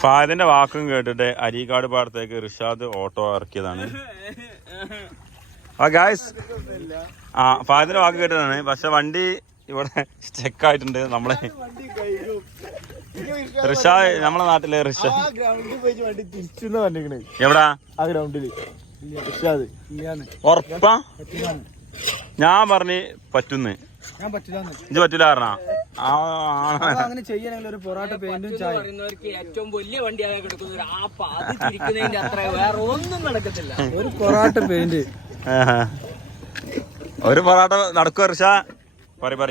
ഫാദിന്റെ വാക്കും കേട്ടിട്ട് അരീക്കാട് പാടത്തേക്ക് റിഷാദ് ഓട്ടോ ഇറക്കിയതാണ്. ആ ഗായ്സ് ആ ഫാദിന്റെ വാക്ക് കേട്ടതാണ്. പക്ഷെ വണ്ടി ഇവിടെ സ്റ്റെക്ക് ആയിട്ടുണ്ട്. നമ്മളെ റിഷാദ് നമ്മളെ നാട്ടിലെ റിഷ ആ ഗ്രൗണ്ടിൽ പോയി വണ്ടി തിരിച്ചു പറഞ്ഞിരിക്കണേ. എവിടാ? ഉറപ്പാ? ഞാൻ പറഞ്ഞ് പറ്റുന്ന്. ഇത് പറ്റൂല പറഞ്ഞ? അങ്ങനെ ചെയ്യണമെങ്കിൽ ഒരു പൊറോട്ട പെയിന്റും പറയുന്നവർക്ക് ഏറ്റവും വലിയ വണ്ടിയാണ് കിടക്കുന്ന ഒരു ആപ്പ. അത് ചിരിക്കുന്നതിന്റെ അത്ര വേറെ ഒന്നും നടക്കത്തില്ല. ഒരു പൊറോട്ട പെയിന്റ് ഒരു പൊറോട്ട നടക്കുക ഋഷ പറ പറ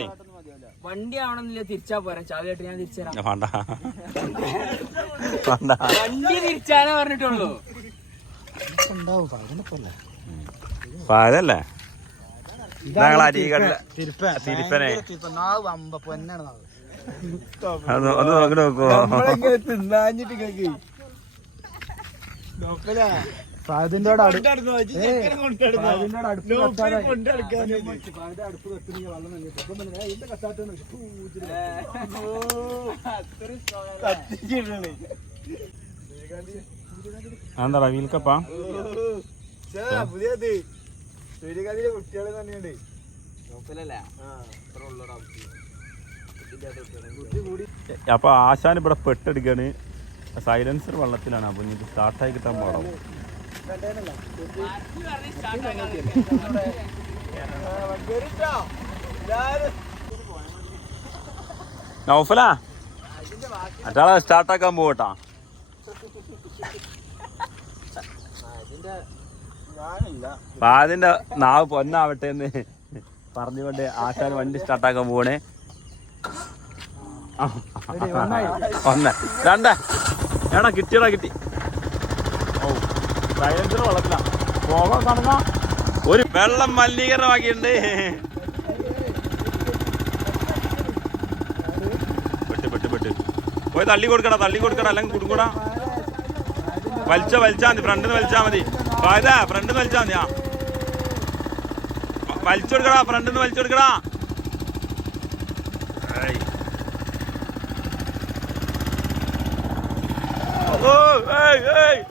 വണ്ടി ആവണമെന്നില്ല തിരിച്ചാ പോരാ. ചാവിയായിട്ട് ഞാൻ തിരിച്ചുതരാം. വേണ്ട. വേണ്ട. വണ്ടി. തിരിച്ചാനേ പറഞ്ഞിട്ടുള്ളൂ. അതല്ലേ ഞങ്ങൾ തിരുപ്പനെ. ഒന്ന് നോക്കി. കത്തിച്ചിടണേ. എന്താടാ വീൽക്കപ്പാ പുതിയത്. സൂര്യകാന്തിയിലെ കുട്ടികളെ തന്നെയുണ്ട്. കുട്ടി. കൂടി. അപ്പൊ ആശാൻ ഇവിടെ പെട്ടെടുക്കാണ്. സൈലൻസർ വെള്ളത്തിലാണ്. അപ്പൊ നിങ്ങൾക്ക് സ്റ്റാർട്ടായി കിട്ടാൻ പാടാം നൗഫല മറ്റാളെ സ്റ്റാർട്ടാക്കാൻ പോകട്ടാ അതിന്റെ അതിന്റെ നാവ് പൊന്നാവട്ടെ എന്ന് പറഞ്ഞുകൊണ്ട് ആശാൻ വണ്ടി സ്റ്റാർട്ടാക്കാൻ പോണേ ഒന്ന് രണ്ട്. എടാ കിട്ടിയടാ കിട്ടി. പോകാൻ ഒരു വെള്ളം മലിനീകരണമാക്കിയിട്ടുണ്ട്. പെട്ട് പെട്ട് പെട്ട്. പോയി തള്ളി കൊടുക്കടാ തള്ളി കൊടുക്കടാ അല്ലെങ്കിൽ കുടുങ്ങടാ. വലിച്ച വലിച്ചാ മതി. ഫ്രണ്ടിന്ന് വലിച്ചാ മതി. ഫായതാ ഫ്രണ്ടിന്ന് വലിച്ചാ മതി. ആ. വലിച്ചെടുക്കടാ ഫ്രണ്ടിന്ന് വലിച്ചെടുക്കടാ. ഓ ഏയ് ഏയ്.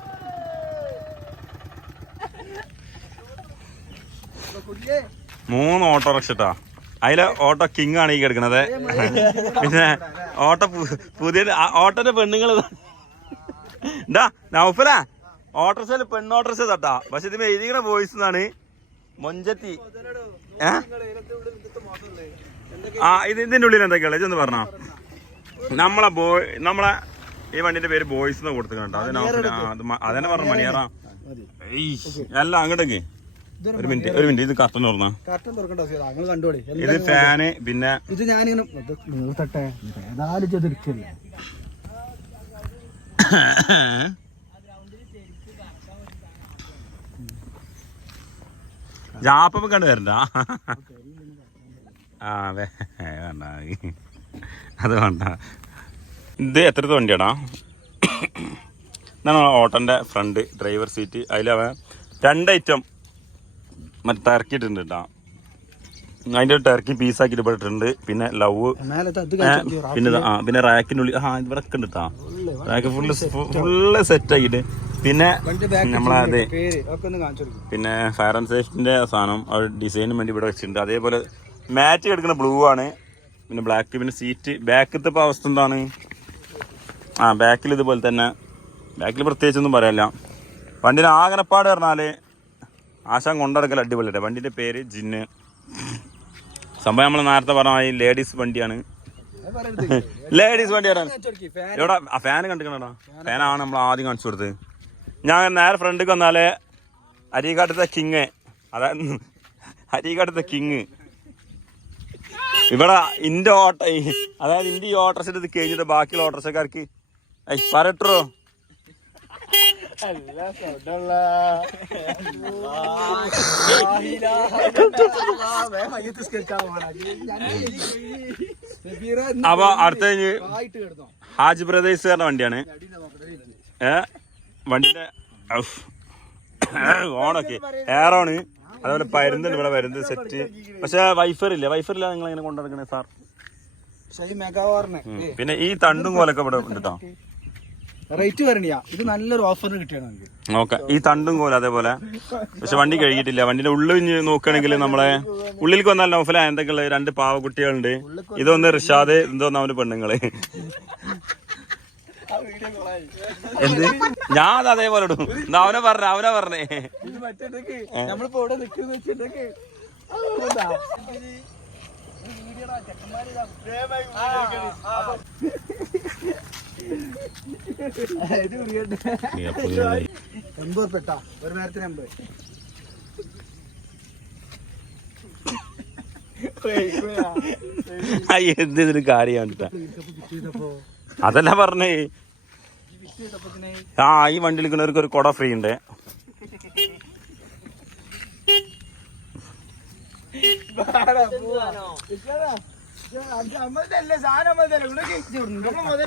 മൂന്ന് ഓട്ടോറിക്ഷ ട്ടാ അതിലെ ഓട്ടോ കിങ് ആണ് ഈ കിടക്കണത്. പിന്നെ ഓട്ടോ പുതിയ ഓട്ടോന്റെ പെണ്ണുങ്ങൾ എന്താ നൗഫല? ഓട്ടോറിക്ഷയിൽ പെണ്ണോട്ടോറിക്ഷ തട്ടാ. പക്ഷെ ഇത് എഴുതിക്കണ വോയിസ് എന്നാണ് മൊഞ്ചത്തി. ഏ? ആ ഇത് ഇതിന്റെ ഉള്ളിൽ എന്തൊക്കെയുള്ള ഇതൊന്ന് പറഞ്ഞോ. നമ്മളെ ബോയ് നമ്മളെ ഈ വണ്ടിന്റെ പേര് ബോയ്സ് എന്ന് കൊടുത്തിട്ടുണ്ടോ അത് നൗഫല അതന്നെ പറഞ്ഞു മണിയാറാ. അല്ല അങ്ങോട്ടേക്ക്. ഒരു മിനിറ്റ് ഒരു മിനിറ്റ് ഇത് കർട്ടൻ തുറന്നാ. കർട്ടൻ തുറക്കണ്ട ഞങ്ങൾ കണ്ടോളി ഇത് ഫാന് പിന്നെ ഇത് ഞാനിങ്ങനെ ഏതായാലും ചെതിരിക്കില്ല ജാപ്പം കണ്ടു വരണ്ട. ആ അതെ വേണ്ട അത് വേണ്ട. ഇത് എത്രത്തെ വണ്ടിയാടാ? ഇതാണ് ഓട്ടോന്റെ ഫ്രണ്ട് ഡ്രൈവർ സീറ്റ്. അതിലവൻ രണ്ട് ഐറ്റം മറ്റേ ഇറക്കിയിട്ടുണ്ട് കേട്ടോ അതിന്റെ ടർക്കി പീസ് ആക്കിയിട്ട് പെട്ടിട്ടുണ്ട് പിന്നെ ലവ് പിന്നെ ആ പിന്നെ റാക്കിനുള്ളിൽ ആ ഇവിടെ ഒക്കെ ഉണ്ട് റാക്ക് ഫുള്ള് ഫുള്ള് സെറ്റ് ആക്കിയിട്ട്. പിന്നെ നമ്മളെ അതെ. പിന്നെ ഫയർ ആൻഡ് സേഫ്റ്റിന്റെ സാധനം ഡിസൈനും വേണ്ടി ഇവിടെ വെച്ചിട്ടുണ്ട്. അതേപോലെ മാറ്റ് കിടക്കുന്ന ബ്ലൂ ആണ്. പിന്നെ ബ്ലാക്ക് പിന്നെ സീറ്റ് ബാക്കത്തെ ഇപ്പോൾ അവസ്ഥ എന്താണ്? ആ ബാക്കിൽ ഇതുപോലെ തന്നെ. ബാക്കിൽ പ്രത്യേകിച്ചൊന്നും പറയാനില്ല വണ്ടിയുടെ ആകനപ്പാട് പറഞ്ഞാൽ ആശാൻ കൊണ്ടടക്കൽ അടിപൊളിയുടെ വണ്ടിന്റെ പേര് ജിന്ന്. സംഭവം നമ്മൾ നേരത്തെ പറഞ്ഞ ലേഡീസ് വണ്ടിയാണ്. ലേഡീസ് വണ്ടി പറയാൻ എവിടെ? ആ ഫാൻ കണ്ടിക്കണടാ ഫാനാണ് നമ്മൾ ആദ്യം കാണിച്ചു കൊടുത്തത്. ഞാൻ നേരെ ഫ്രണ്ടിൽ വന്നാലേ അരികാട്ടത്തെ കിങ് അതായത് അരികാട്ടത്തെ കിങ് ഇവിടെ ഇന്റെ ഓട്ട അതായത് ഇന്റെ ഈ ഓട്ടർസ് എടുത്ത് കഴിഞ്ഞിട്ട് ബാക്കിയുള്ള ഓട്ടർസക്കാർക്ക് പറട്ടോ അപ്പൊ അടുത്ത കഴിഞ്ഞ് ഹാജ് ബ്രദേഴ്സ് പറഞ്ഞ വണ്ടിയാണ്. ഏ? വണ്ടിന്റെ. ഓണൊക്കെ. ഏറോണ് അതുപോലെ പരുന്നുണ്ട് ഇവിടെ വരുന്നത് സെറ്റ്. പക്ഷെ വൈഫർ ഇല്ല? വൈഫർ ഇല്ല നിങ്ങൾ എങ്ങനെ കൊണ്ടുനടക്കണേ സാർ? പിന്നെ ഈ തണ്ടും കോലൊക്കെ ഇവിടെ ഉണ്ട് കേട്ടോ റേറ്റ് വരണിയാ. ഇത് നല്ലൊരു ഓഫർ കിട്ടിയാണ് നമുക്ക്. നോക്കാം ഈ തണ്ടും കോലും അതേപോലെ. പക്ഷെ വണ്ടി കഴുകിയിട്ടില്ല വണ്ടിന്റെ ഉള്ളിൽ നോക്കുകയാണെങ്കിൽ നമ്മളെ ഉള്ളിലേക്ക് വന്നാൽ നോഫല എന്തൊക്കെയുള്ള രണ്ട് പാവക്കുട്ടികളുണ്ട്. ഇതൊന്ന് റിഷാദ് ഇതൊന്ന് അവന് പെണ്ണുങ്ങൾ. എന്ത്? ഞാൻ അത് അതേപോലെ ഇടും. അവനെ പറഞ്ഞ അവനെ പറഞ്ഞേ. നമ്മളിപ്പോ ഇവിടെ നിൽക്കുന്ന വെച്ചിട്ടൊക്കെ. എൺപത് പെട്ടാ ഒരു നേരത്തിന് എൺപത്. ആ, എന്ത് ഇതിന് കാര്യമാണ്. അതല്ല പറഞ്ഞേ. ആ ഈ വണ്ടി എടുക്കുന്നവർക്ക് ഒരു കൊട ഫ്രീ ഉണ്ട്. സാധനം